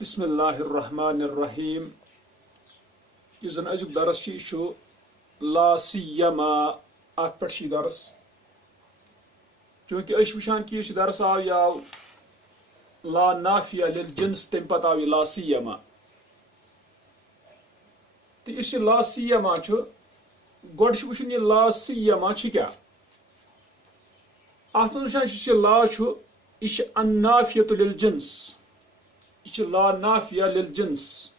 بسم اللہ الرحمن الرحیم یہ زن ازیک درس لا سیما ات پہ درس چونکہ اس وچان کہ یہ درس آو یہ آو لا نافیہ للجنس تم پتہ آو یہ لا سیما تو اس لا سیما گۄڈٕ چھُ وٕچھُن یہ لا سیما کیا ات منٛز وٕچھان یہ لا یہ النافیۃ للجنس یہ لا نافیہ للجنس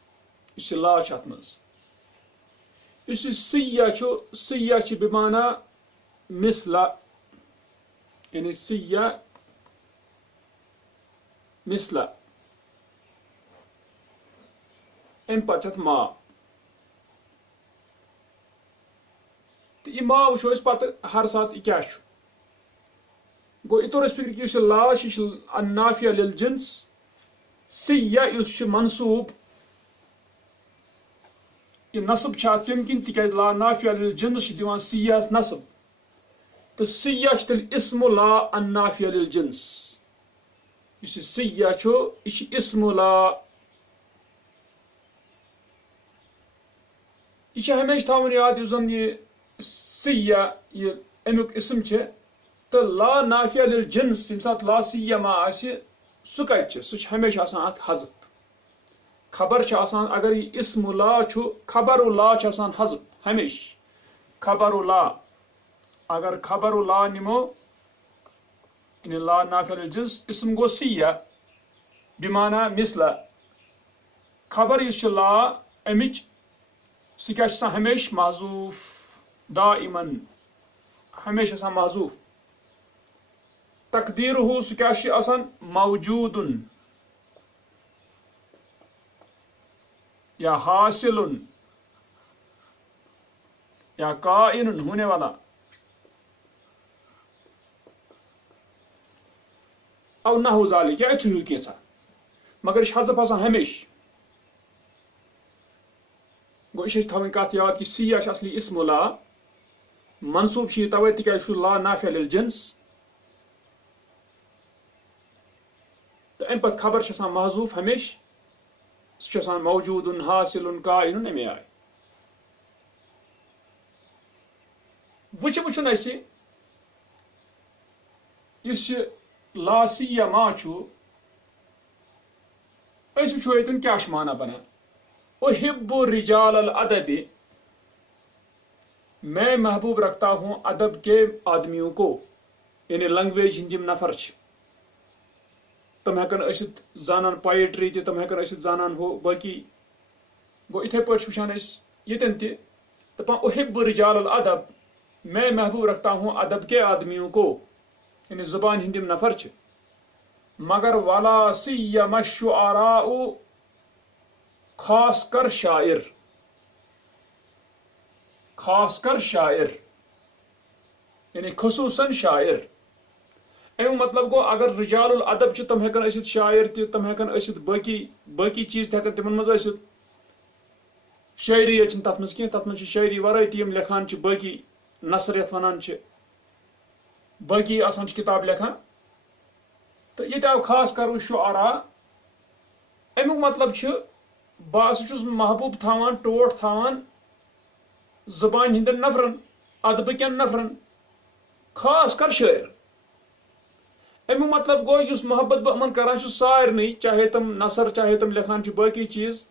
یہ لا ات مز اس سیاح بمعنی مثل یعنی سیاح مثل ام پتہ ما تو یہ ما وچھو اس پتہ ہر ساتھ یہ کیا گو یہ طور اس فکر کہ لا النافیہ للجنس سیاح اس منصوب یہ نصب تم کن تک لا نافیہ للجنس دیوان سیاح نصب تو سیاح تیل اسم لا النافیہ للجنس یہ سیاح یہ اسم لا یہ ہمیشہ تھاون یاد اس زن یہ سیاح یہ امیک اسم تو لا نافیہ للجنس یم سات لا سیما آسہ سہ کتہ سہ ہمیشہ آسان ات حذف خبر اگر یہ اسم لا خبر لا حذف ہمیشہ خبر لا اگر خبر لا نمو یعنی لا نافیہ للجنس اسم گو سیاح بمعنی مثل خبر اس لا امچ سہ کیا ہمیشہ محذوف دائمن ہمیشہ آسان محذوف تقدیرہ سہ کیا آسان موجود یا حاصل یا کائن ہونے والا او نحو ذالک یا اتھو کیسا مگر یہ حذف آسان ہمیشہ گو یہ تھوین کت یاد کہ سیاح اصلی اسم لا منصوب یہ توے تک لا نافیہ للجنس تو ام پتہ خبر محذوف ہمیشہ سہ موجود حاصل کائن امی آئے وچھن اس لا سیما اس وچھو یتن کیا معنی بنان احب رجال الادب میں محبوب رکھتا ہوں ادب کے آدمیوں کو یعنی لنگویج ہند نفر تم ہیکن ٲسِتھ زانان پویٹری تہِ تم ہیکن ٲسِتھ زانان ہو باقی گو اتھے پٲٹھۍ وٕچھان یتن تہِ دپان احب رجال الادب میں محبوب رکھتا ہوں ادب کے آدمیوں کو یعنی زبان ہند نفر مگر ولا سیما الشعراء خاص کر شاعر یعنی خصوصاً شاعر امی مطلب گو اگر رجال الادب تم ہیکن ٲسِتھ شاعر تہِ تم ہیکن ٲسِتھ باقی چیز تہِ ہیکن تمن مز ٲسِتھ شاعری یٲژ چھنہٕ تتھ منٛز کینٛہہ تتھ منٛز چھِ شاعری ورٲے تہِ یِم لیکھان چھِ باقی نثر یتھ ونان چھِ باقی آسان چھِ کتاب لیکھان تو یہ آو خاص کر شعراء امیک مطلب بہٕ ہسا چھُس محبوب تھاوان ٹوٹھ تھاوان زبان ہندین نفرن ادبہٕ کٮ۪ن نفرن خاص کر شاعر امیک مطلب گو اس محبت بہ امن کران سارنی چاہے تم نثر چاہے تم لکھان باقی چیز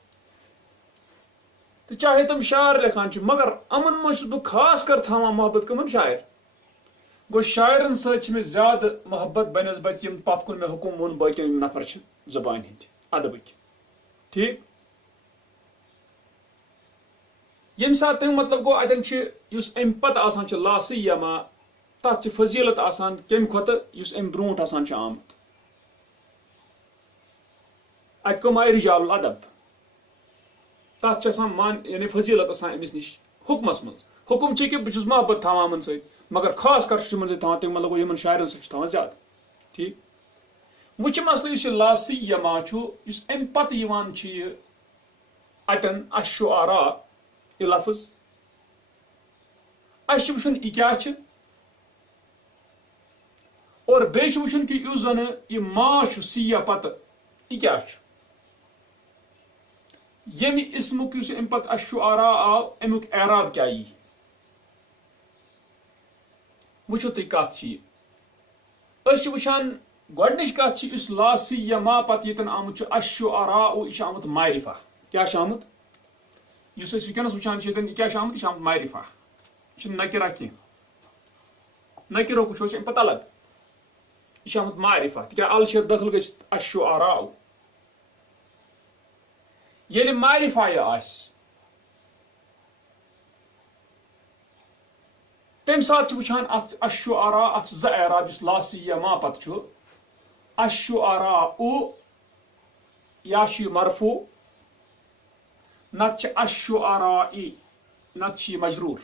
تو چاہے تم شاعر لکھان مگر امن مز بہ خاص کر تھاوان محبت کمن شاعر گو شاعرن ست میں زیادہ محبت بنسبت یم پت کن میں حکم وون باقی نفر زبان ہند ادبک ٹھیک یم سات تم مطلب گو اتن اس ام پتہ آسان لا سیما تت فضیلت آسان کم کھت اس ام برونٹ آسان آمت ات کم آئی رجال الادب تت مان یعنی فضیلت آسان امس نش حکمس مز حکم کہ بہت محبت تھاوان امن ست مگر خاص کر تمن ست تھاوان تم مطلب یمن شاعرن ست تھاوان زیادہ ٹھیک وچ مسئلہ اس لا سیما اس ام پتہ یوان اتن الشعراء یہ لفظ اس وچھن یہ کیا اور بیچ وچھن کہ یس زن یہ ما سیاح پتہ یہ کیا ییٚمہِ اسمُک یُس اَمہِ پتہٕ الشعراء آو اَمیُک اعراب کیٛاہ یی وٕچھو تُہۍ کتھ چھِ یہِ أسۍ چھِ وٕچھان گۄڈنِچ کتھ چھِ یُس لا سیما پتہٕ ییٚتٮ۪ن آمُت چھُ الشعراء یہِ چھُ آمُت معرفہ کیٛاہ چھُ آمُت یُس أسۍ وٕنکیٚنس وٕچھان چھِ ییٚتٮ۪ن یہِ کیٛاہ چھُ آمُت یہِ چھُ آمُت معرفہ یہِ چھُنہٕ نکرہ کینٛہہ نکرہُک وٕچھو أسۍ اَمہِ پتہٕ الگ یہِ چھُ آمُت معرفہ تِکیٛازِ ال چھِ دٲخل گٔژھِتھ الشعراء ییٚلہِ معرفہ یہِ آسہِ تمہِ ساتہٕ چھِ وٕچھان اتھ الشعراء اتھ چھِ زٕ اعراب یُس لا سیما پتہٕ چھُ الشعراء یا چھُ یہِ مرفوع نتہٕ چھِ الشعراء نتہٕ چھِ یہِ مجروٗر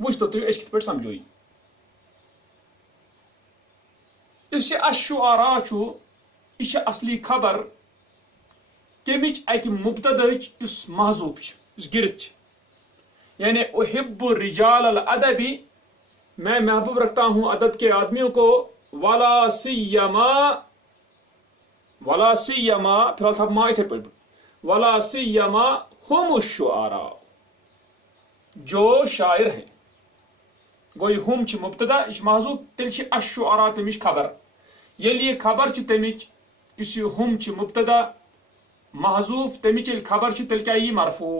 وٕچھتو تُہۍ أسۍ کِتھ پٲٹھۍ سمجھو یہِ یُس یہِ الشعراء چھُ یہِ چھِ اصلی خبر کمِچ اکہِ مبتداہٕچ یُس محذوٗف چھُ یُس گرِتھ چھِ یعنی احب رجال الادب میں محبوب رکھتا ہوں ادب کے آدمیوں کو ولا سیما فی الحال تھا ما اتھے پٲٹھۍ ولا سیما هم الشعراء جو شاعر ہیں گوٚو یہِ ہُم چھِ مبتدا یہِ چھِ محذوٗف تیٚلہِ چھِ الشعراء تمِچ خبر ییٚلہِ یہِ خبر چھِ تمِچ یُس یہِ ہُم چھِ مبتدا محذوٗف تمِچ ییٚلہِ خبر چھِ تیٚلہِ کیٛاہ یی مرفوع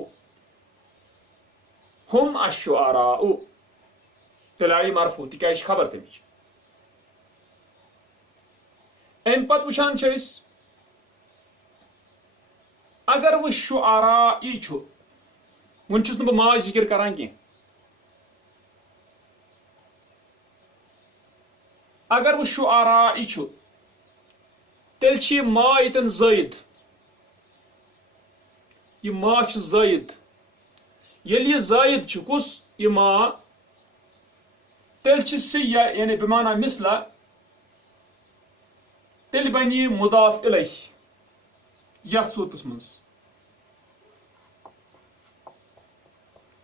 هم الشعراء تیٚلہِ آیہِ مرفوع تِکیٛازِ یہِ چھِ خبر تمِچ امہِ پتہٕ وٕچھان چھِ أسۍ اگر وۄنۍ شعراء یی چھُ وۄنۍ چھُس نہٕ بہٕ ماج ذِکر کران کینٛہہ اگر وۄنۍ شعراء یی چھُ تیٚلہِ چھِ یہِ ما ییٚتٮ۪ن زٲیِد یہِ ما چھُ زٲیِد ییٚلہِ یہِ زٲیِد چھُ کُس یہِ ما تیٚلہِ چھِ سِیا یعنی بِمانا مِثلا تیٚلہِ بنہِ یہِ مُضاف اِلیہ یتھ صوٗرتس منٛز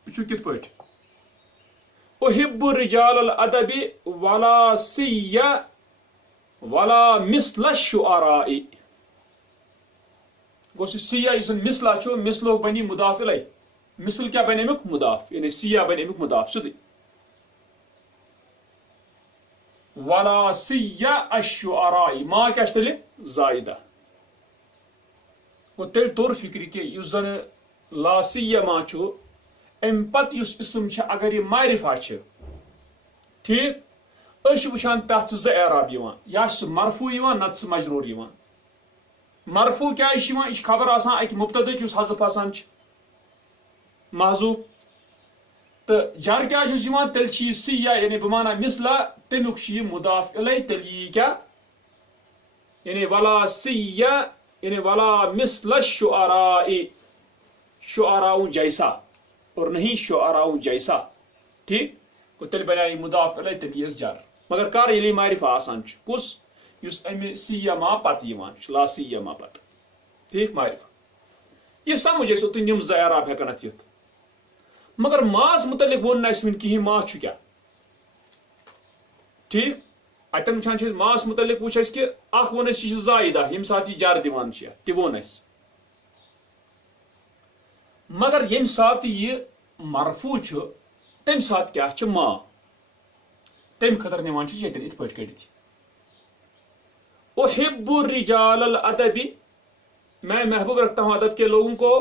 وٕچھو کِتھ پٲٹھۍ احب رجال الادب ولا سیا ولا مثل الشعراء گوٚو سُہ سیا یُس زن مثلا چھُ مثلُک بنہِ مُضاف الیہ مثل کیٛاہ بنہِ امیُک مُضاف یعنی سیا بنہِ امیُک مُضاف سیوٚدُے ولا سیا الشعراء ما کیٛاہ چھُ تیٚلہِ زائدہ گوٚو تیٚلہِ توٚر فِکرِ کہِ یُس زن لا سیما چھُ امہِ پتہٕ یُس اسم چھُ اگر یہِ معرفہ چھِ ٹھیٖک أسۍ چھِ وٕچھان تتھ چھِ زٕ اعراب یِوان یا چھُ سُہ مرفوع یِوان نتہٕ سُہ مجروٗر یِوان مرفوع کیٛازِ چھُ یِوان یہِ چھِ خبر آسان اکہِ مبتدٕچ یُس حذف آسان چھِ محذوٗف تہٕ جر کیٛازِ چھُس یِوان تیٚلہِ چھِ یہِ سیا یعنی بمانا مثلا تمیُک چھُ یہِ مُضاف الیہ تیٚلہِ یی کیٛاہ یعنی ولا سیا یعنی ولا مثل الشعراء شعراء جیسا اور نہیں شعراء جیسا ٹھیک گوٚو تیٚلہِ بنیٛاو یہِ مُضاف الیہ تیٚلہِ ییٖیَس جر مگر کر ییٚلہِ یہِ معرفہ آسان چھُ کُس یُس امہِ سیما پتہٕ یِوان چھُ لا سیما پتہٕ ٹھیک معرفہ یہِ سمجھ أسۍ اوٚتُن یِم زٕ اعراب ہٮ۪کن اتھ یِتھ مگر ماس متعلق ووٚن نہٕ اَسہِ وٕنہِ کِہیٖنۍ ما چھُ کیٛاہ ٹھیک اتٮ۪ن وٕچھان چھِ أسۍ ماس متعلق وٕچھ اَسہِ کہِ اکھ ووٚن اَسہِ یہِ چھِ زائدہ ییٚمہِ ساتہٕ یہِ جر دِوان چھِ تہِ ووٚن اَسہِ مگر ییٚمہِ ساتہٕ یہِ مرفوع چھُ تمہِ ساتہٕ کیٛاہ چھِ ما تمہِ خٲطرٕ نِوان چھِ ییٚتٮ۪ن یِتھ پٲٹھۍ کٔڑِتھ احب رجال الادب میں محبوب رکھتا ہوں ادب کے لوگوں کو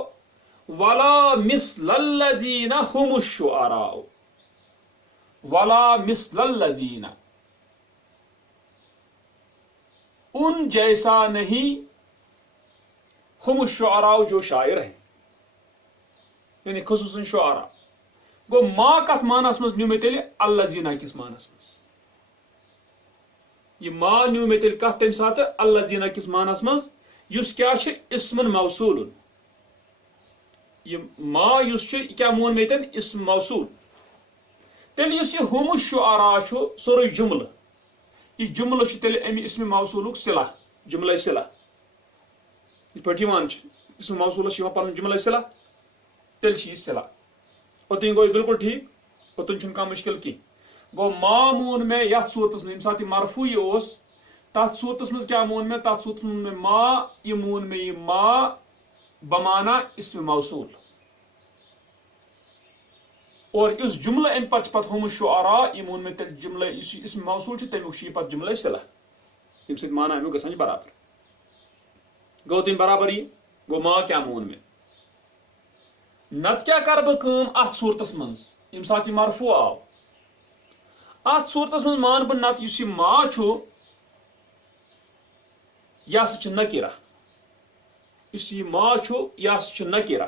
ولا مثل الذین هم الشعراء ولا مثل الذین ان جیسا نہیں هم الشعراء جو شاعر ہیں یعنی خصوصاً شعراء گوٚو ما کتھ مانس منٛز نیوٗ مےٚ تیٚلہِ الذین کِس مانس منٛز یہِ ما نیوٗ مےٚ تیٚلہِ کتھ تمہِ ساتہٕ الذین کِس مانس منٛز یُس کیٛاہ چھُ اسمن موصوٗلُن یہِ ما یُس چھُ یہِ کیٛاہ مون مےٚ ییٚتٮ۪ن اسم موصوٗل تیٚلہِ یُس یہِ هم الشعراء چھُ سورُے جُملہٕ یہِ جُملہٕ چھُ تیٚلہِ امہِ اسمِ موصوٗلُک صلہ جُملے صلہ یِتھ پٲٹھۍ یِوان چھُ اسمِ موصوٗلس چھُ یِوان پنُن جُملے صلہ تیٚلہِ چھِ یہِ صلہ اوٚتُن گوٚو یہِ بِلکُل ٹھیٖک اوٚتُن چھُنہٕ کانٛہہ مُشکِل کینٛہہ گوٚو ما مون مےٚ یتھ صوٗرتس منٛز ییٚمہِ ساتہٕ یہِ مرفوٗع اوس تات صورتس مز کیا مون میں تات صورتس مون میں ما یہ مون میں یہ ما بمانا اسم موصول اور اس جملہ ام پت ہم شعراء یہ مون میں تیل جملہ اسم موصول تمیک یہ پت جملہ صلہ تم سب مانا امیک گژھان برابر گو تم برابر یہ گو ما کیا مون میں نت کیا کر بہ کام ات صورتس مز یم سات یہ مرفوع آو ات صورتس مز مان بہ نت اس یہ ما چھو یہ ہسا نکرہ اس یہ ما چھو یہ ہسا نکرہ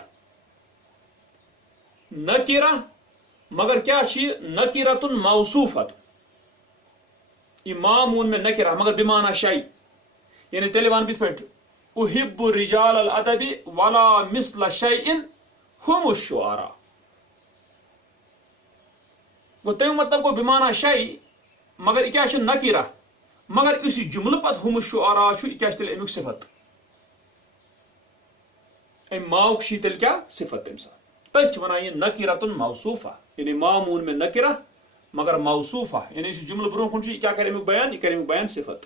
نکرہ مگر کیا چھ نکرۃ موصوفۃ یہ ما مون میں نکرہ مگر بمانا شیء یعنی تیلے ون بت پٹ احب رجال الادب ولا مثل شیء هم الشعراء گو تم مطلب گو بمانا شیء مگر کیا چھ نکرہ مگر اس جملہ پت ہم الشعراء چھ یہ کیا تیل امیک صفت ام ماؤک چھ تیل کیا صفت تم سات تچ ونان یہ نکرۃ موصوفہ یعنی ما مون میں نکرہ مگر موصوفہ یعنی اس جملہ برون کن کیا کر امیک بیان یہ کر امیک بیان صفت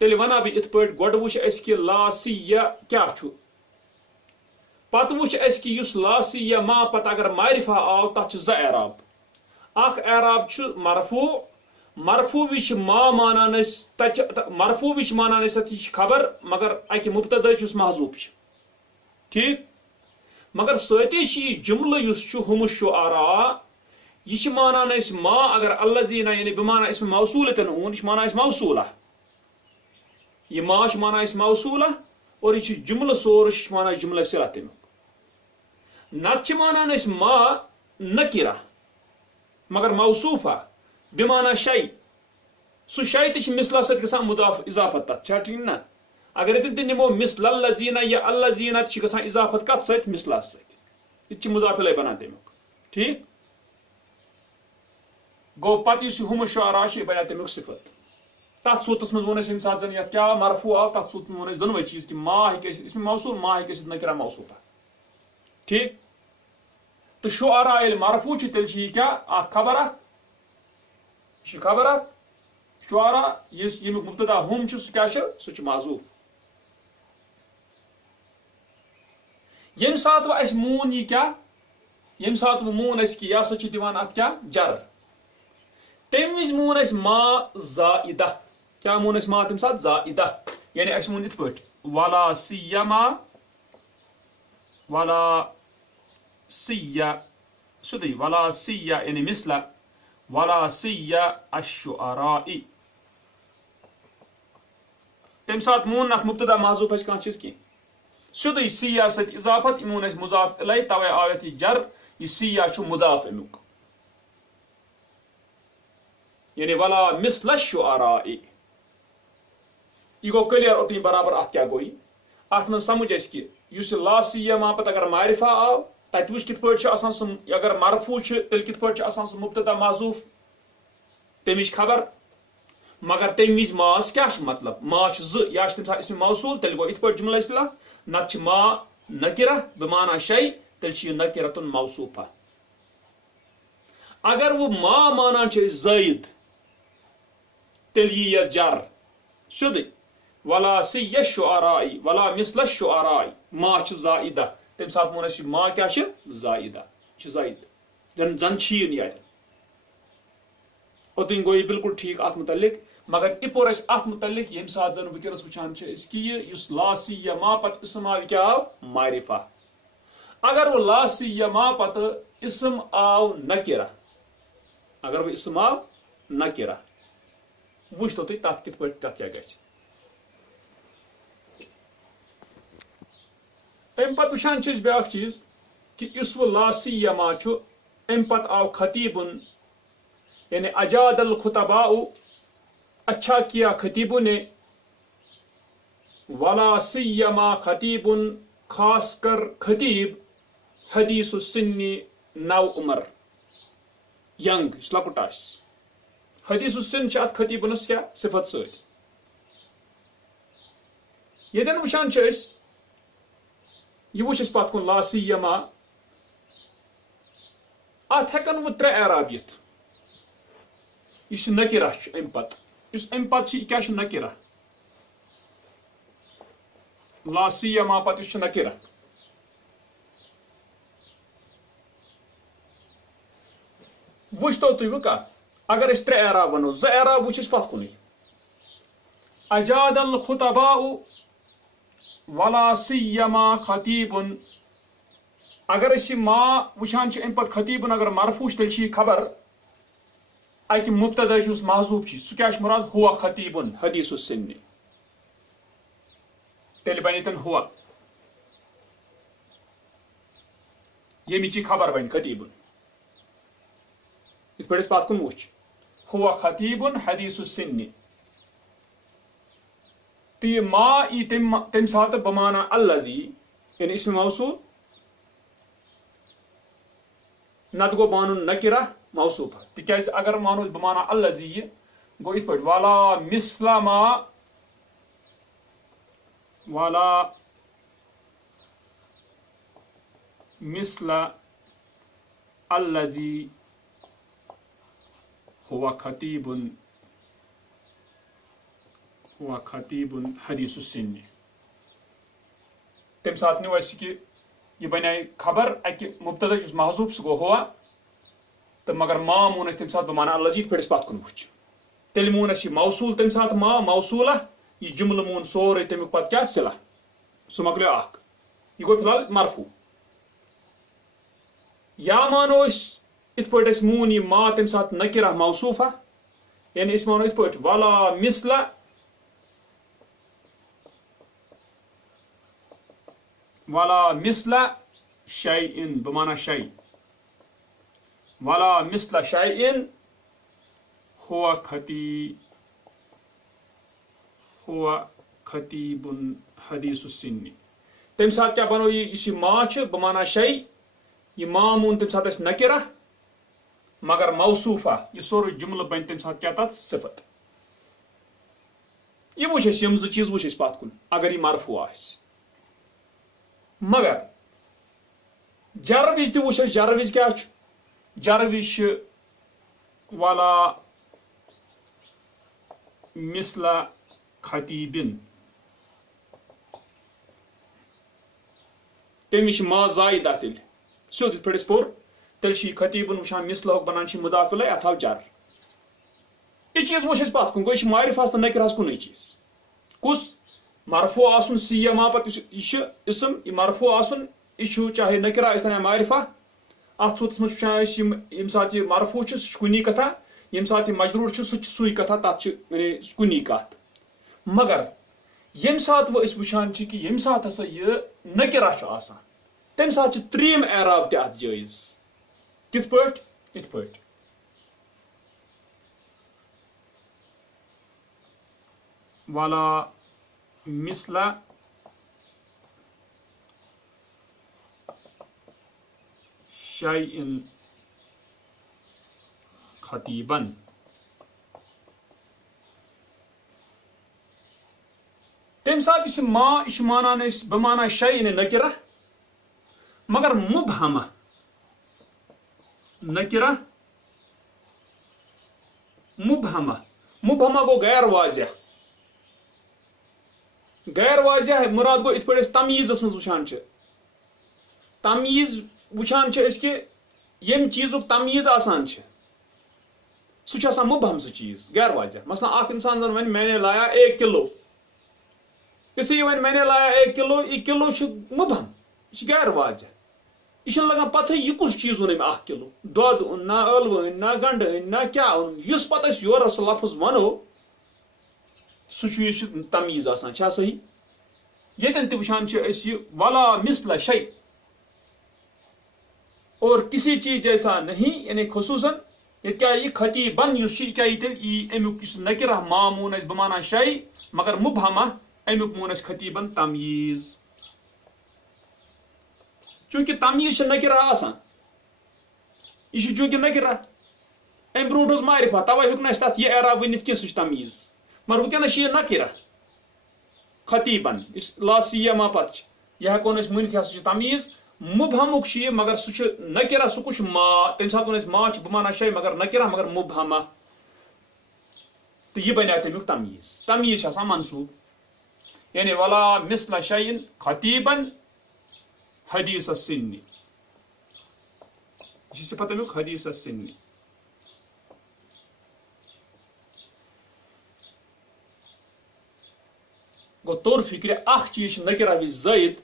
تیل ونا بھی ات پٹ گوڈ وچ اس کی لا سیہ کیا چھو پت وچ اس کی یس لا سیہ ما پت اگر معرفہ آو تت ز اعراب اخ اعراب چھ مرفوع مرفوع وچ ما مانان اس مرفوع وچ مانان اس تی خبر مگر اکہ مبتدا چھ محذوف چھ ٹھیک مگر ستی چھ جملہ یس چھ ہم الشعراء یہ چھ مانان اس ما اگر الذین یعنی بمانا اسم موصول تن اون چھ مانان اس موصولہ یہ ما چھ مانان اس موصولہ اور یہ چھ جملہ سور چھ مانان جملہ صلہ تمیک نت چھ مانان اس ما نکرہ مگر موصوفہ بمانا شیء سو شیء تہ چھ مثلہ سۭتۍ گژھان مضاف اضافت تت چھا ٹھیک نا اگر اتن تہ نمو مثل الذین یا الذین چھ گژھان اضافت کت سۭتۍ مثلہ سۭتۍ یہ چھ مضاف الیہ بنان تمیک ٹھیک گو پتہ یس ہم الشعراء چھ بنان تمیک صفت تات صورتس مز ون اس یم سات زن یت کیا مرفوع آو تات صورت ون اس دونوے چیز کہ ما ہیکہ اسم موصول ما ہیکہ نکرہ موصوفہ ٹھیک تو شعراء یل مرفوع چھ تیل چھ یہ کیا اخ خبر اخ یہ خبر اخ شعراء یس یمیک مبتدا ہم چھ سہ کیا چھ سہ چھ محذوف یم سات و اس مون یہ کیا یم سات و مون اس کی یہ سا چھ دیوان ات کیا جر تم وز مون اس ما زائدہ کیا مون اس ما تم سات زائدہ یعنی اس مون ات پٹ ولا سیما ولا سیہ سدی ولا سیہ یعنی مثل ولا سیہ الشعراء تم سات مون اخ مبتدا محذوف اس کان چیز کی سدی سیہ ست اضافت مون اس مضاف الیہ توے آیت جر یہ سیہ چھ مضاف امیک یعنی ولا مثل الشعراء یہ گو کلیئر اوتھی برابر ات کیا گوئی ات من سمجھ اس کہ یس لا سیما پت اگر معرفہ آو تت وچ کت پٹ آسان سم اگر مرفوع تیل کت پٹ آسان سم مبتدا محذوف تمچ خبر مگر تم وز ماس کیا مطلب ما ز یا تم سات اسم موصول تیل گو ات پٹ جملہ اصطلاح نت ما نکرہ بمانا شیء تیل چھ نکرۃ موصوفہ اگر وہ ما مانان چھ زید تیل یہ جر سیدھے ولا سیہ الشعراء ولا مثل الشعراء ما چھ زائدہ تم سات مون اس ما کیا چھ زائدہ چھ زائد زن چھین یہ اوتن گوئی بالکل ٹھیک ات متعلق مگر اپور اس ات متعلق یم سات زن وکرس وچان چھ اس کی یس لا سیہ ما پت اسم آو کیا آو معرفہ اگر وہ لا سیہ ما پت اسم آو نکرہ اگر وہ اسم آو نکرہ وچ تو تت کت پٹ تت کیا گژھِ ام پت وچان چھ بیاکھ چیز کہ اس وہ لا سیما چھ ام پت آو خطیبن یعنی اجاد الخطباء اچھا کیا خطیبوں نے ولا سیما خطیبن خاص کر خطیب حدیث السن نو عمر ینگ اس لکٹ آس حدیث السن چھ ات خطیبنس کیا صفت ست یتن وچان چھ اس یہ وچ اس پت کن لا سیما ات ہیکن و ترے اعراب یت یہ نکرہ ام پت اس ام پتہ کیا چھ نکرہ لا سیما پتہ اس چھ نکرہ وچھتو تُہۍ وۄنۍ کتھ اگر أسۍ 3 اعراب ونو 2 اعراب وٕچھ أسۍ پتھ کُنٕے اجاد الخطباء ولا سیما خطیب اگر أسۍ یہِ ما وٕچھان چھِ امہِ پتہٕ خطیبن اگر مرفوع چھِ تیٚلہِ چھِ یہِ خبر اکہِ مبتدا یُس محذوف چھِ سُہ کیٛاہ چھُ مراد ہوا خطیبن حدیث السنی تیٚلہِ بنہِ تن ہوا ییٚمِچ یہِ خبر بنہِ خطیبن یِتھ پٲٹھۍ أسۍ پتھ کُن وٕچھ ہوا خطیبن حدیث السنی تہٕ یہِ ما ای تمہِ ساتہٕ بمانا الذی یعنی اسم موصوٗل نتہٕ گوٚو مانُن نکرہ موصوفہ تِکیٛازِ اگر مانو أسۍ بمانا الذی یہِ گوٚو یِتھ پٲٹھۍ ولا مثل ما ولا مثل الذی هو خطیب حدیث السنی تمہِ ساتہٕ نیوٗ اَسہِ کہِ یہِ بنے خبر اکہِ مبتدا یُس محذوف سُہ گوٚو ہوا تہٕ مگر ما مون اَسہِ تمہِ ساتہٕ بمانا الذی یِتھ پٲٹھۍ أسۍ پتھ کُن وٕچھ تیٚلہِ مون اَسہِ یہِ موصوٗل تمہِ ساتہٕ ما موصوٗلہ یہِ جملہٕ مون سورُے تمیُک پتہٕ کیٛاہ صلہ سُہ مۄکلیو اکھ یہِ گوٚو فی الحال مرفوع یا مانو أسۍ یِتھ پٲٹھۍ أسۍ مون یہِ ما تمہِ ساتہٕ نکرہ موصوفہ یعنی أسۍ مانو یِتھ پٲٹھۍ ولا مثل شیء بمانا شیء ولا مثل شیء هو خطیب حدیث السنی تمہِ ساتہٕ کیٛاہ بنو یُس یہِ ما چھُ بمانا شیء یہِ ما مون تمہِ ساتہٕ اَسہِ نکرہ مگر موصوفہ یہِ سورُے جملہٕ بنہِ تمہِ ساتہٕ کیٛاہ تتھ صفت یہِ وٕچھ اَسہِ یِم 2 چیٖز وٕچھ اَسہِ پتھ کُن اگر یہِ مرفوع آسہِ مگر جر وِز تہِ وٕچھ اَسہِ جر وِز کیٛاہ چھُ جر وِز چھِ ولا مثل خطیبن تمہِ چھِ ما زائدہ تیٚلہِ سیوٚد یِتھ پٲٹھۍ أسۍ پوٚر تیٚلہِ چھِ یہِ خطیبن وٕچھان مثلہُک بنان چھِ مضاف الیہ اتھ آو جر یہِ چیٖز وٕچھ اَسہِ پتھ کُن گوٚو یہِ چھُ معرفس تہٕ نکرہس کُنُے چیٖز کُس مرفوع آسُن سیما پتہٕ یہِ چھُ اسم یہِ مرفوع آسُن یہِ چھُ چاہے نکرہ ٲسۍتن یا معرفہ اتھ صوٗرتس منٛز چھُ وٕچھان أسۍ ییٚمہِ ساتہٕ یہِ مرفوع چھُ سُہ چھُ کُنی کتھا ییٚمہِ ساتہٕ یہِ مجروٗر چھُ سُہ چھُ سُے کتھا تتھ چھُ یعنی کُنی کتھ مگر ییٚمہِ ساتہٕ وۄنۍ أسۍ وٕچھان چھِ کہِ ییٚمہِ ساتہٕ ہسا یہِ نکرہ چھُ آسان تمہِ ساتہٕ چھُ 3یم اعراب تہِ اتھ جٲیز کِتھ پٲٹھۍ یِتھ پٲٹھۍ ولا مثل شیء خطیبن تمہِ ساتہٕ یُس یہِ ما یہِ چھُ مانان أسۍ بمانا شیء یعنی نکرہ مگر مبہمہ نکرہ مبہمہ گوٚو غیر واضح مراد گوٚو یِتھ پٲٹھۍ أسۍ تمیٖزس منٛز وٕچھان چھِ تمیٖز وٕچھان چھِ أسۍ کہِ ییٚمہِ چیٖزُک تمیٖز آسان چھِ سُہ چھُ آسان مبہم سُہ چیٖز غیر واضح مثلاً اکھ انسان زن وَنہِ میں نے لایا 1 کلو یُتھُے یہِ وَنہِ میں نے لایا 1 کلو یہِ کلو چھُ مبہم یہِ چھُ غیر واضح یہِ چھُنہٕ لگان پتہٕ یہِ کُس چیٖز اوٚن أمۍ 1 کلو دۄد اوٚن نہ ٲلوٕ أنۍ نہ گنڈٕ أنۍ نہ کیٛاہ اوٚن یُس پتہٕ أسۍ یورٕ سُہ لفظ ونو سُہ چیٖز چھُ تمیٖز آسان چھا صحیح ییٚتٮ۪ن تہِ وٕچھان چھِ أسۍ یہِ ولا مثل شیء اور کسی چیز جیسا نہیں یعنی خصوصاً ییٚتہِ کیٛاہ یہِ خطیبن یُس چھُ یہِ کیٛاہ یی تیٚلہِ یی امیُک یُس نکرہ ما مون اَسہِ بمانا شیء مگر مبہمہ امیُک مون اَسہِ خطیبن تمیٖز چوٗنٛکہِ تمیٖز چھِ نکرہ آسان یہِ چھُ چوٗنٛکہِ نکرہ امہِ برونٛٹھ اوس معرفہ توے ہیوٚک نہٕ اَسہِ تتھ یہِ اعراب ؤنِتھ کینٛہہ سُہ چھُ تمیٖز مگر وٕنکیٚنس چھِ یہِ نکرہ خطیبن یُس لا سیما پتہٕ چھِ یہِ ہٮ۪کون أسۍ ؤنِتھ یہِ ہسا چھُ تمیٖز مبہمُک چھُ یہِ مگر سُہ چھُ نکرہ سُہ کُس چھُ ما تمہِ ساتہٕ ووٚن اَسہِ ما چھُ بمانا شیء مگر نکرہ مگر مبہمہ تو یہ بنیا تمیک تمیز تمیز آسان منصوب یعنی ولا مثل شیء خطیبا حدیث السن یہ صفت تمیک حدیث السن گو طور فکر اخ چیز نکرہ وز زائد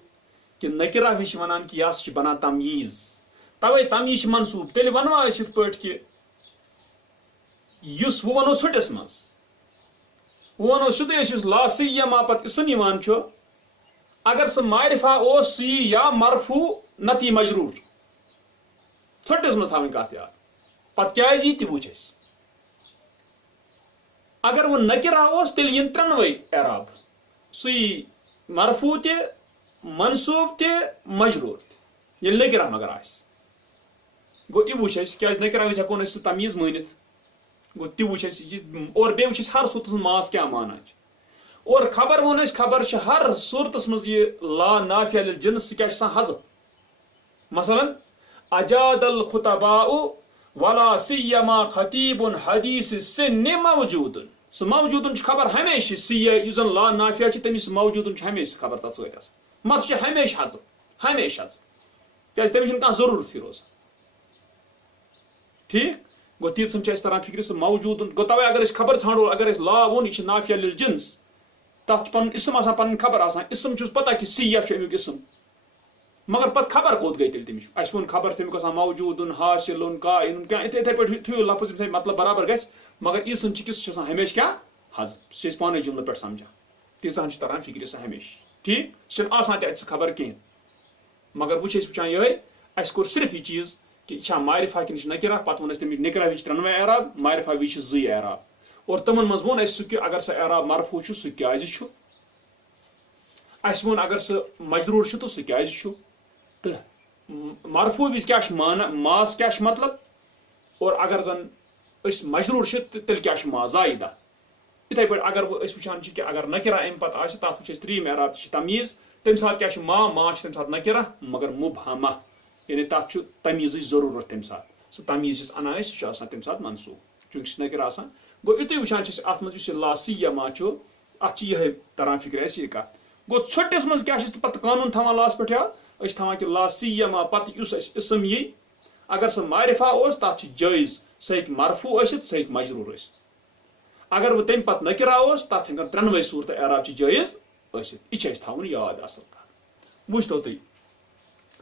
کہ نکرہ وز ونان کہ یہ بنا تمیز توے تمیز منصوب تیل ونوا اس پٹ کہ یس وہ ونو سٹس مز وہ ونو سیدے اس لا سیما پت اسم یوان چھو اگر سہ معرفہ اوس سی یا مرفوع نتی مجرور سٹس مز تھاویں کتھ یاد پت کیا جی تہ وچ اس اگر وہ نکرہ اوس تیل ین ترنوے اعراب سی مرفوع تہ منصوب تہ مجرور تہ یہ نکرہ مگر آس گو یہ وچ اس کیا نکرہ وچ ہکون اس تمیز مانت گو تہ وچ اس اور بے وچ ہر صورت ماس کیا مانا اور خبر ون اس خبر ہر صورت مز یہ لا نافیہ للجنس کیا حذف مثلا اجاد الخطباء ولا سیما خطیب حدیث السن موجود سہ موجود خبر ہمیشہ سی یس زن لا نافیہ تمس موجود ہمیشہ خبر تر ست مر ہمیشہ حذف ہمیشہ حذف کیا تمس کھانا ضرورت روزان ٹھیک گو تیسم تران فکر سہ موجود گو توے اگر خبر ژھانڈو اگر لا وون یہ نافیہ للجنس تک پن اسم آسان پن خبر آسان اسم چھس پتہ کہ سیاح امیک اسم مگر پت خبر کوت گئی تیل تمس اس ون خبر تمیک آسان موجود حاصل قائن کیا اتھے پہ تھو لفظ مطلب برابر گژھِ مگر اسم کس ہمیشہ کیا حذف سہ پانے جملہ پہ سمجھان تیزان تران فکر سہ ہمیشہ ٹھیک سہ آسان تہ سہ خبر کہین مگر وہ وچان یہ اس کور صرف یہ چیز کہ یہ معرفہ کن یہ نکرہ پتہ ون تم نکرہ وچ ترنوے اعراب معرفہ وچ زی اعراب اور تمن مز ون اس کہ اگر سہ اعراب مرفوع چھ سہ کیاز چھ اس ون اگر سہ مجرور چھ تو سہ کیاز چھ تو مرفوع وچ کیا مانا ماس کیا مطلب اور اگر زن اس مجرور چھ تیل کیا ما زائدہ اتھے پہ اگر اس وچان کہ اگر نکرہ ام پتہ آسہ تات وچ تریم اعراب تہ تمیز تمہ سات کیا ما تمہ سات نکرہ مگر مبہمہ یعنی تات چھ تمیز ضرورت تمہ سات سہ تمیز یس انا سہ تمہ سات منصوب چونکہ نکرہ آسان گو یتھے وچان ات مز لا سیما ات یہ تران فکر اس یہ کت گو ژھٹس مز کیا پتہ قانون تھوان لاس پہ یاد تھوان کہ لا سیما پتہ اس اسم یہ اگر سہ معرفہ اوس تات جائز سہ ہیکہ مرفوع ٲسِتھ سہ ہیکہ مجرور ٲسِتھ اگر وہ تمہ پتہ نکرہ اوس تات ہیکن ترنوے صورت اعراب جائز ٲسِتھ یہ تھاون یاد اصل کت وچتو تھی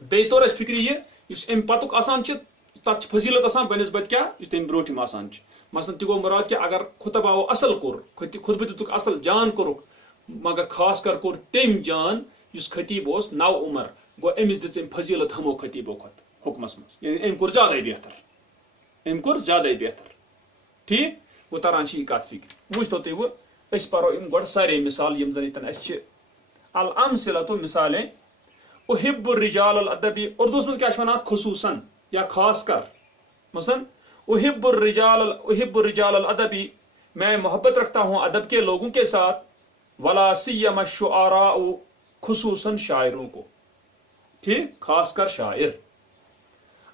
بیٚیہِ طور اس فکر یہ اس ام پتک آسان تت فضیلت آسان بنسبت کیا اس تم بروٹم آسان مثلا تہ گو مراد کہ اگر خطبہ آو اصل کور خطبہ دتک اصل جان کورک مگر خاص کر کور تم جان اس خطیب اوس نو عمر گو امس دژ فضیلت ہمو خطیبو کھت حکمس مز یعنی ام کور زیادہ بہتر ام کور زیادہ بہتر ٹھیک وہ تران یہ کت فکر وچتو تھی وہ اس پرو گۄڈٕ سارے مثال یم زن یتن اس الامثلۃ مثالیں احب الرجال الادبی اردوس مز کیا ونان خصوصاً یا خاص کر مثلا احب الرجال الادبی میں محبت رکھتا ہوں ادب کے لوگوں کے ساتھ ولا سیما الشعراء خصوصاً شاعروں کو ٹھیک خاص کر شاعر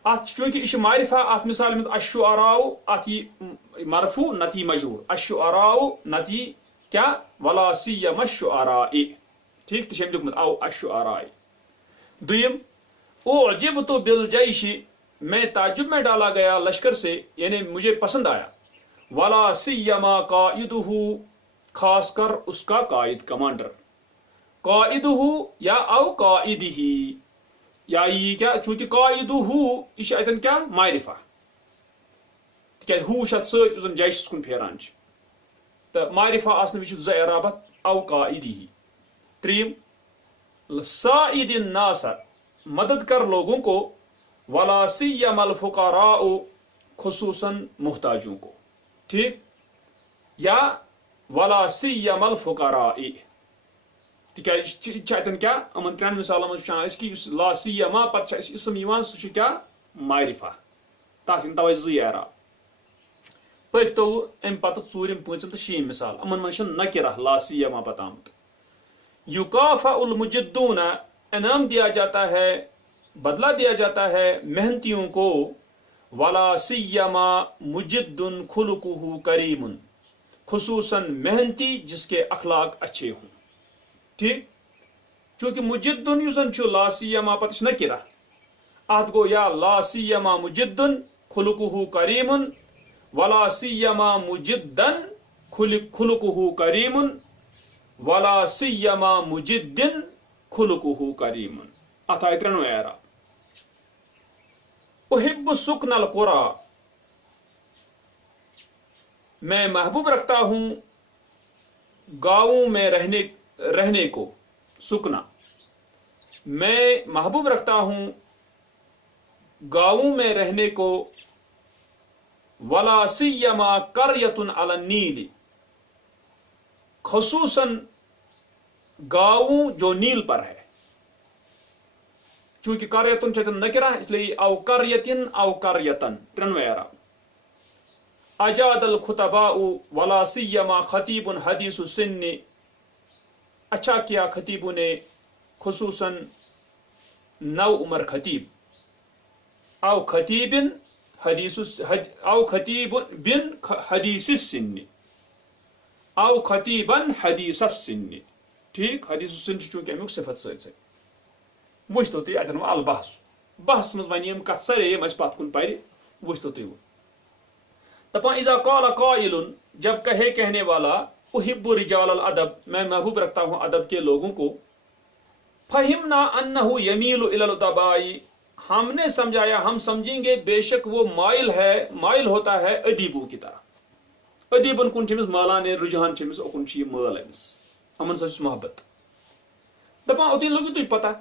ات چونکہ یہ معرفہ ات مثال میں الشعراء ات مرفوع نتی مجرور الشعراء نتی کیا ولا سیما الشعراء ٹھیک تو لکھمت او الشعراء دویم اعجبت بالجیش میں تعجب میں ڈالا گیا لشکر سے یعنی مجھے پسند آیا ولا سیما قائدہ خاص کر اس کا قائد کمانڈر قائدہ یا او قائدہ یا یہ کیا چونکہ قائدہ یہ اتن کیا معرفہ تکیاز ہو ات ست جیشس کن پھیران تو معرفہ آسن وچ ز اعرابت او قائدہ تریم سائد الناس مدد کر لوگوں کو ولا سیما الفقراء خصوصاً محتاجوں کو ٹھیک یا ولا سیما الفقراء تکیاز اتن کیا امن ترین مثالن مز کہ لا سیما پتہ اسم یوان سہ کیا معرفہ تات توے زی اعراب پکتو ام پتہ ژورم پونژم تو شیٚیِم مثال امن مز نکرہ لا سیما پتہ آمت یکافأ المجدون انعام دیا جاتا ہے بدلہ دیا جاتا ہے محنتیوں کو ولا سیما مجد خلقہ کریم خصوصاً محنتی جس کے اخلاق اچھے ہوں. ٹھیک چونکہ مجدن یوزن چھ لا سیما پتہ نکرہ ات گو یا لا سیما مجدن خلقہ کریم ولا سیما مجدن خلقہ کریم ولا سیما مجدن خلقہ کریم. ات آئی ترنو اعراب. احب سکن القرى میں محبوب رکھتا ہوں گاؤں میں رہنے کو. سکنا میں محبوب رکھتا ہوں گاؤں میں رہنے کو. ولا سیما قریۃ علی النیل خصوصاً گاؤں جو نیل پر ہے. چونکہ قریۃن چھ نکرہ اس لیے او قریۃن او قریۃن ترنوے اعراب. اجاد الخطباء ولا سیما خطیب حدیث السن اچھا کیا خطیبوں نے خصوصاً نو عمر خطیب. او خطیب بن حدیث السن او خطیبا حدیث السن. ٹھیک حدیث السن چونکہ امیک صفت ست وچھتو تھی اتن البحث بحث مز ون کت سارے یم پت کن پہ وچھتو تھی دپان اذا قال قائل جب کہنے والا احب رجال الادب میں محبوب رکھتا ہوں ادب کے لوگوں کو. فہمنا انہ یمیل الی الادباء ہم نے سمجھایا ہم سمجھیں گے بے شک وہ مائل ہوتا ہے ادیبوں کی طرح. ادیبن کن چمس مالان رجحان چمس اکن چھ مال امس امن سچ محبت. دپان اتن لوگ تھی پتہ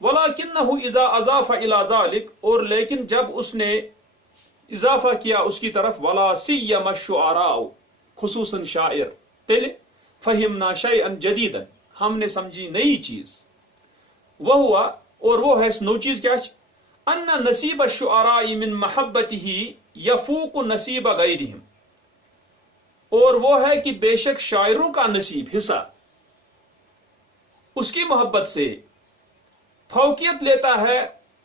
ولکنہ اذا اضاف الی ذلک اور لیکن جب اس نے اضافہ کیا اس کی طرف ولا سیما الشعراء خصوصاً شاعر تیل فہمنا شیئا جدیدا ہم نے سمجھی نئی چیز. وہ اور وہ ہے نو چیز کیا ان نصیب الشعراء من محبته یفوق نصیب غیرہم اور وہ ہے کہ بے شک شاعروں کا نصیب حصہ اس کی محبت سے فوقیت لیتا ہے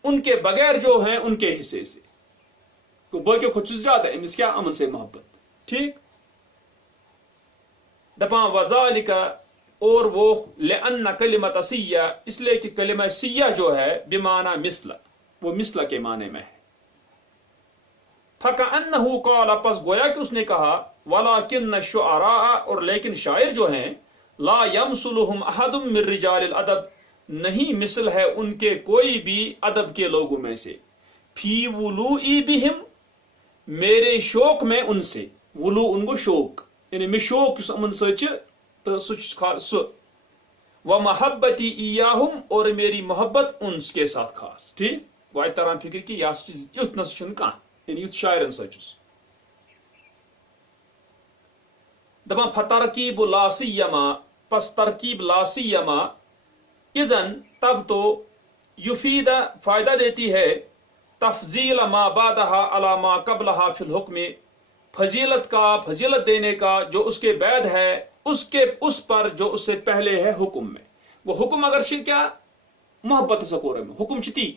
ان کے بغیر جو ہیں ان کے حصے سے. تو باقی خود سے زیادہ امس کیا امن سے محبت. ٹھیک دپاں وذالک اور وہ لأن کلمۃ سیہ اس لیے کہ کلمہ سیہ جو ہے بمعنی مثل وہ مثل کے معنی میں ہے. فکأنہ قال پس گویا کہ اس نے کہا ولکن الشعراء اور لیکن شاعر جو ہیں لا یمثلہم احد من رجال الادب نہیں مثل ہے ان کے کوئی بھی ادب کے لوگوں میں سے. فی ولوئی بہم میرے شوق میں ان سے. ولو ان کو شوق یعنی میں شوق امن سچ تو سہ و محبتی ایاہم اور میری محبت ان کے ساتھ خاص. ٹھیک گوائے تران فکر کہ یہ یتھ نس کھانا یعنی یتھ شاعرن سچس. دپان فترکیب لا سیما پس ترکیب لا سیما اذن تب تو یفید فائدہ دیتی ہے تفضیل ما بعدها علی ما قبلها فی الحکم فضیلت دینے کا جو اس کے بعد ہے اس پر جو اس سے پہلے ہے حکم میں. وہ حکم اگر کیا محبت سے کور حکم چتی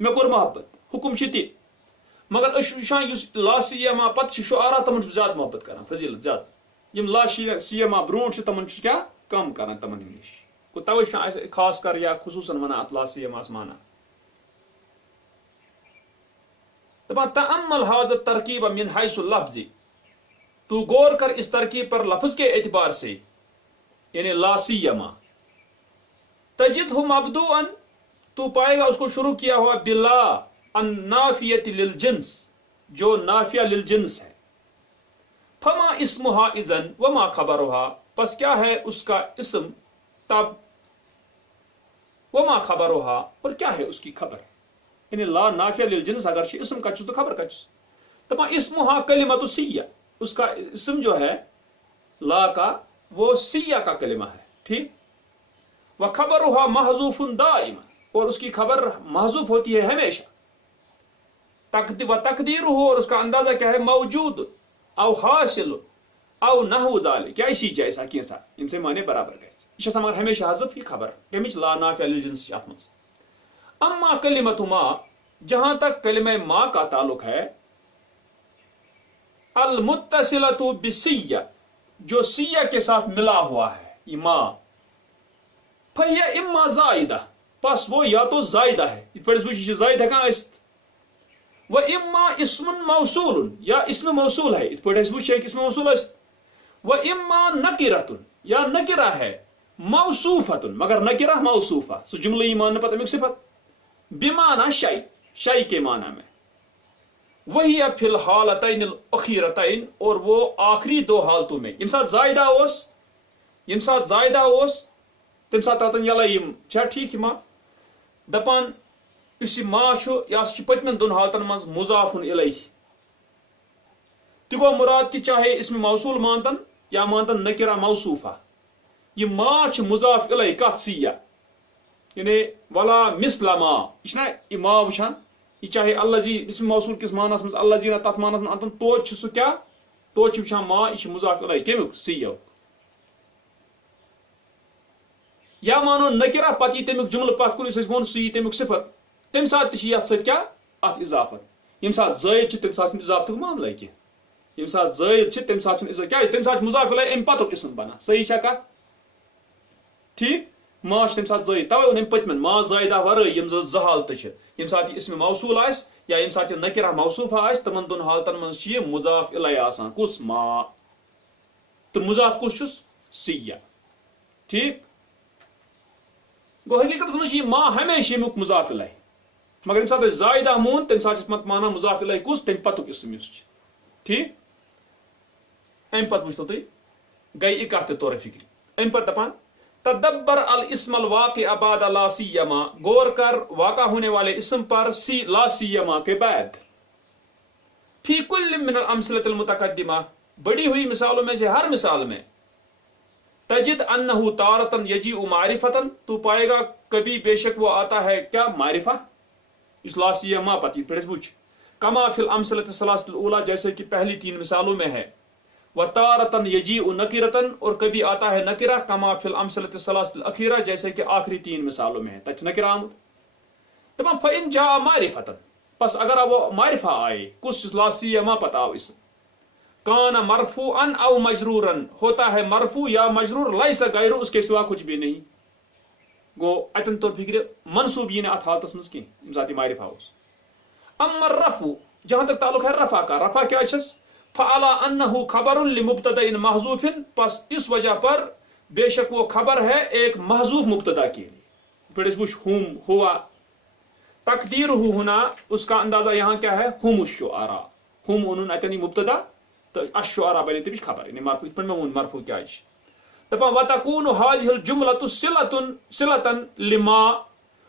میں کور محبت حکم چتی مگر لا سیما پتہ شعراء تمن زیادہ محبت کران فضیلت زیادہ یم لا سیما برونٹ تمن کیا کم کران تمن نش کو توے خاص کر یا خصوصاً ونان ات لا سیما مانا. دپان تأمل هذا الترکیب من حیث اللفظ تو غور کر اس ترکیب پر لفظ کے اعتبار سے یعنی لا سیما تجدہ مبدوءا تو پائے گا اس کو شروع کیا ہوا بلا النافیۃ للجنس جو نافیہ للجنس ہے. فما اسمها اذن وما خبرها پس کیا ہے اس کا اسم تب وما خبرها اور کیا ہے اس کی خبر. یعنی لا نافیہ للجنس اگر اسم کا چیز تو خبر کا چیز. تو اسمها کلمۃ سیہ اس کا اسم جو ہے لا کا وہ سیہ کا کلمہ ہے. ٹھیک وخبرها محذوف دائما اور اس کی خبر محذوف ہوتی ہے ہمیشہ. تقدیرہ اور اس کا اندازہ کیا ہے موجود او حاصل او نحو ذلك کیا اسی جیسا کیسا ان سے معنی برابر گئے یہ مگر ہمیشہ حذف ہی خبر کمچ لا نافیہ للجنس ات مز. اما کلمۃ ما جہاں تک کلمہ ما کا تعلق ہے المتصلۃ بسیہ جو سیہ کے ساتھ ملا ہوا ہے یہ ما فہیا اما زائدہ پس وہ یا تو زائدہ ہے یہ پڑھ یہ زائد ہیکان است و اما اسم موصول یا اسم موصول ہے یہ پڑھ اسم موصول است و اما نکرۃ یا نکرہ ہے موصوفۃ مگر نکرہ موصوفہ سو جملہ یہ ماننا پتہ امیک صفت بمعنی شیء کے معنی میں وہی فی الحالتین الاخیرتین اور وہ آخری دو حالتوں میں یم سات زائدہ اوس تم سات راتن یلا یم چھا ٹھیک ما دپان اس ما چھو یا اس پتمن دون حالتن مز مضاف الیہ تگو مراد کی چاہے اس میں موصول مانتن یا مانتن نکرہ موصوفہ یہ ما چھ مضاف الیہ کت سیہ یعنی ولا مثل ما یہ چھنا یہ ما وچھان یہ چاہے اللہ جی اسم موصول کس معنیس مز اللہ جی تت معنیس مز انتن تو چھ سو کیا تو چھ وچھان ما یہ مضاف الیہ کمیک سیہ یا مانو نکرہ پتہ یہ تمیک جملہ پت کن اس وون سی تمیک صفت تم سات تہ یت سۭتۍ کیا ات اضافت یم سات زائد چھ تم سات اضافت معاملہ کی یم سات زائد چھ تم سات اضافت کیا تم سات مضاف الیہ ام پتک اسم بنا صحیح چھا کتھ ٹھیک ما تم سات زائد توے اون پتمن ما زائدہ ورٲے یم ز حالت چھ یم سات اسم موصول آس یا یم سات نکرہ موصوفہ آس تمن دون حالتن من چھ مضاف الیہ آسان کس ما تو مضاف کس چھس سیہ ٹھیک گو حقیقت من یہ ما ہمیشہ امیک مضاف الیہ مگر یم سات زائدہ مون تم سات مت مانا مضاف الیہ کس تم پتک اسم اس ٹھیک ام پت وچھو تھی گئی اکات طور فکری ام پت دپان تدبر الاسم الواقع بعد لا سیما غور کر واقع ہونے والے اسم پر لا سیما کے بعد فی کل من الامثلۃ المتقدمہ بڑی ہوئی مثالوں میں سے ہر مثال میں تجد انہ تارۃ یجیء معرفۃ تو پائے گا کبھی بے شک وہ آتا ہے کیا معرفہ اس لا سیما پتی پھر پوچھ کما فی الامثلۃ الثلاثۃ الاولی جیسے کہ پہلی تین مثالوں میں ہے وتارۃ یجیء نکرۃ اور کبھی آتا ہے نکرہ کما فی الامثلۃ الثلاثۃ الاخیرہ جیسے کہ آخری تین مثالوں میں ہے تچ نکرہ آمد تمام فإن جاء معرفۃ پس اگر وہ معرفہ آئے کس لا سیما پتہ آو اسم کان مرفوعا او مجرورا ہوتا ہے مرفوع یا مجرور لیس غیر اس کے سوا کچھ بھی نہیں گو اتن طور فکر منصوب یہ ات حالتس مز کی ذاتی معرفہ اس اما الرفع جہاں تک تعلق ہے رفع کا رفع کیا چھس فعلا انه خبر لمبتدا محذوف پس اس وجہ پر بے شک وہ خبر ہے ایک محذوف مبتدا کے لیے پھر اس وچ ہم ہوا تقدیرہ ہونا اس کا اندازہ یہاں کیا ہے ہم الشعراء ہم انن اتنی مبتدا تو الشعراء بنے تبش خبر یعنی مرفوع پن میں مرفوع کیا ہے تپا وتكون هذه الجملة صلة لما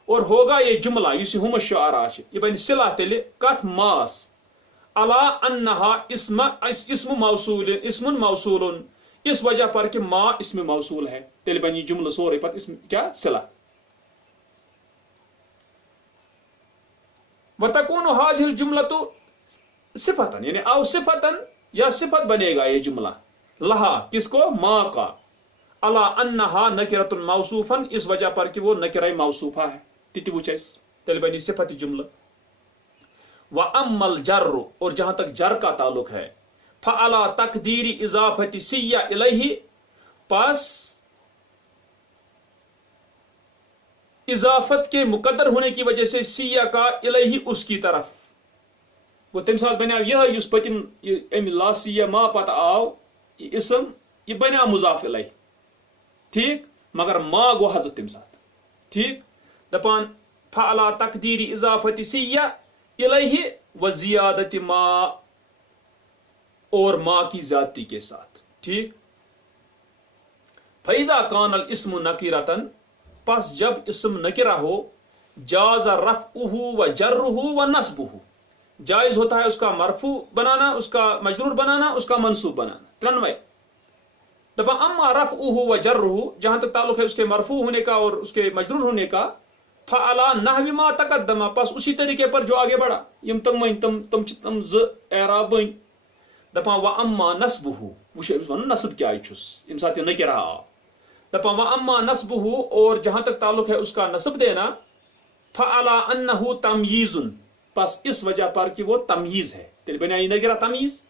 اور ہوگا یہ جملہ یس ہم الشعراء یہ بن صلہ تل کت ماس علا انها اسم موصول اس وجہ پر کہ ما اسم موصول ہے تیل بنی جملہ سورے پت اسم کیا صلہ وتكون هذه الجملة صفتا یعنی او صفتا یا صفت بنے گا یہ جملہ لہا کس کو ما کا علا انها نکرۃ موصوفا اس وجہ پر کہ وہ نکرہ موصوفہ ہے تتی وچس تیل بنی صفت جملہ وَأَمَّا الْجَرُّ اور جہاں تک جر کا تعلق ہے فَعَلَى تَقْدِيرِ اِضَافَةِ سِيَّ إِلَيْهِ پس اضافت کے مقدر ہونے کی وجہ سے سیہ کا الیہ اس کی طرف وہ تم ساتھ بنیا یہ اس پتم ام لا سیہ ما پتہ آو یہ اسم یہ بنیا مضاف الیہ ٹھیک مگر ما گو حضرت تم ساتھ ٹھیک دپان فَعَلَى تَقْدِيرِ اِضَافَةِ سِيَّ الیہ و زیادت ما اور ما کی زیادتی کے ساتھ ٹھیک فَإِذَا كَانَ الْإِسْمُ نَكِرَةً پس جب اسم نکرہ ہو جاز رفعہ و جرہ و نصبہ جائز ہوتا ہے اس کا مرفوع بنانا اس کا مجرور بنانا اس کا منصوب بنانا ترنوے دبا اما رفعہ و جرہ جہاں تک تعلق ہے اس کے مرفوع ہونے کا اور اس کے مجرور ہونے کا فعلا نحو ما تقدم پس اسی طریقے پر جو آگے بڑھا یم تم ز اعراب بن دپا و اما نصبہ وش نصب کیا چھس یم ساتھ نکرہ دپا و اما نصبہ اور جہاں تک تعلق ہے اس کا نصب دینا فعلا انہ تمییز پس اس وجہ پر کہ وہ تمییز ہے تیل بنائی نکرہ تمییز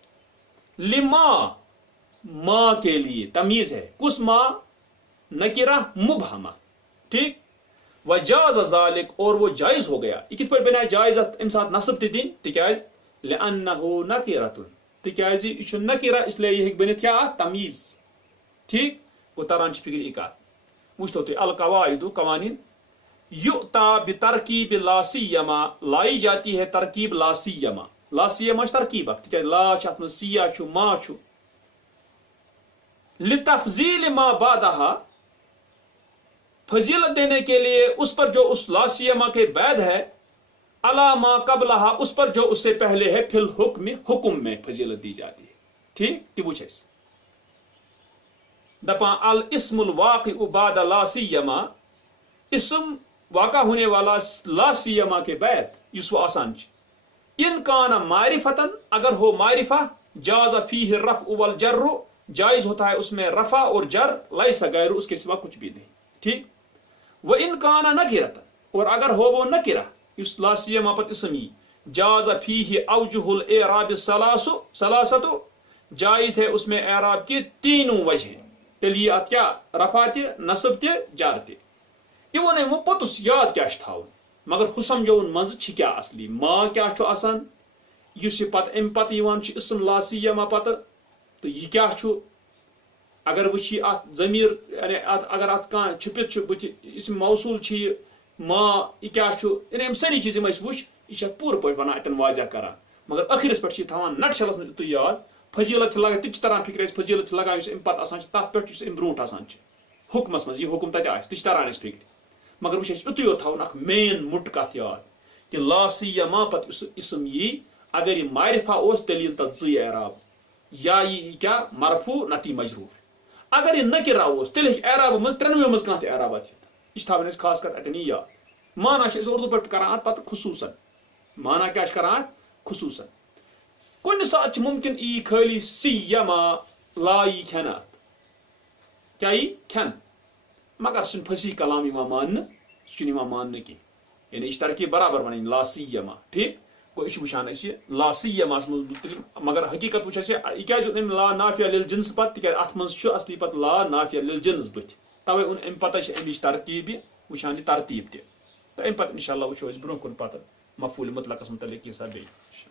لما ماں کے لیے تمیز ہے. کس ماں؟ نکرہ مبہمہ. ٹھیک. وجاز ذالک اور وہ جائز ہو گیا. یہ کت پہ بنائے جائز ام سات نصب تہ دن تکیاز لأنہ نکرۃ تکیاز یہ نکرہ اس لیے یہ بنت کیا تمیز. ٹھیک گو تران فکر یہ کت. وچھتو تھی القواعد قوانین یؤتا بترکیب لا سیما لائی جاتی ہے ترکیب لا سیما. لا سیما ترکیب اخ لا ات من سیا ما لتفضیل ما بعدها فضیلت دینے کے لیے اس پر جو اس لا سیما کے بعد ہے علی ما قبلها اس پر جو اس سے پہلے ہے فی الحکم حکم میں فضیلت دی جاتی ہے. ٹھیک تہ وچھ اس دپان الاسم الواقع بعد لا سیما اسم واقع ہونے والا لا سیما کے بعد اس وہ آسان ان کان معرفتن اگر ہو معرفہ جاز فیہ الرفع والجر جائز ہوتا ہے اس میں رفع اور جر لیس غیر اس کے سوا کچھ بھی نہیں. ٹھیک. و ان کان نکرۃ اور اگر ہو وہ نکرہ اس لا سیما پر اسمی جاز فیہ اوجہ الاعراب ثلاثۃ جائز ہے اس میں اعراب کے تینوں وجہ. تیلی ات کیا رفع تہ نصب تہ جر تہ یہ ون پوتس یاد کیا تھاون مگر ہو سمجھون مز کیا اصلی ماں کیا آسان اس پتہ ام پتہ یوان اسم لا سیما پتہ تو یہ کیا اگر وچھی ات ضمیر یعنی اگر ات کان چھپت بت اسم موصول ماں یہ کیا یعنی ام ساری چیز وچ یہ پور پہ ونان اتن واضح کران مگر اخرس پہ تھوان نٹ شلس من تو یاد فضیلت لگان تہ تران فکر اس فضیلت لگان اس ام پتہ آسان تت پہ ام برونٹ آسان حکمس مز یہ حکم تتہ آس تہ تران اس فکر مگر وچ اتو یوت تھاون اخ مین مٹ کت یاد کہ لا سیما پت اسم یہ اگر یہ معرفہ اس تیل تت زی اعراب یا یہ کیا مرفوع نتی مجرور. اگر یہ نکرہ اس تیل اعراب مز ترنوے مز کانت اعرابات یہ تھاون اس خاص کر اتنی یاد. مانا اردو پہ کران ات پتہ خصوصاً مانا کیا کران خصوصاً کن سات ممکن ای خالی سیما لا ای کھین ات کیا ای کھین مگر سن پھسی کلام یوان ماننے سہ یوان ماننے کی یعنی یہ ترکیب برابر ون لا سیما. ٹھیک گو یہ وچان لا سیما مگر حقیقت وچ یہ کیا لا نافیہ للجنس پتہ تک ات من اصلی پتہ لا نافیہ للجنس بت توے ان ام پتہ امچ ترتیب وچان یہ ترتیب تہ تو ام پتہ انشاءاللہ وچھو اس برون کن پتہ مفعول مطلقس متعلق یہ سب بیٚیہِ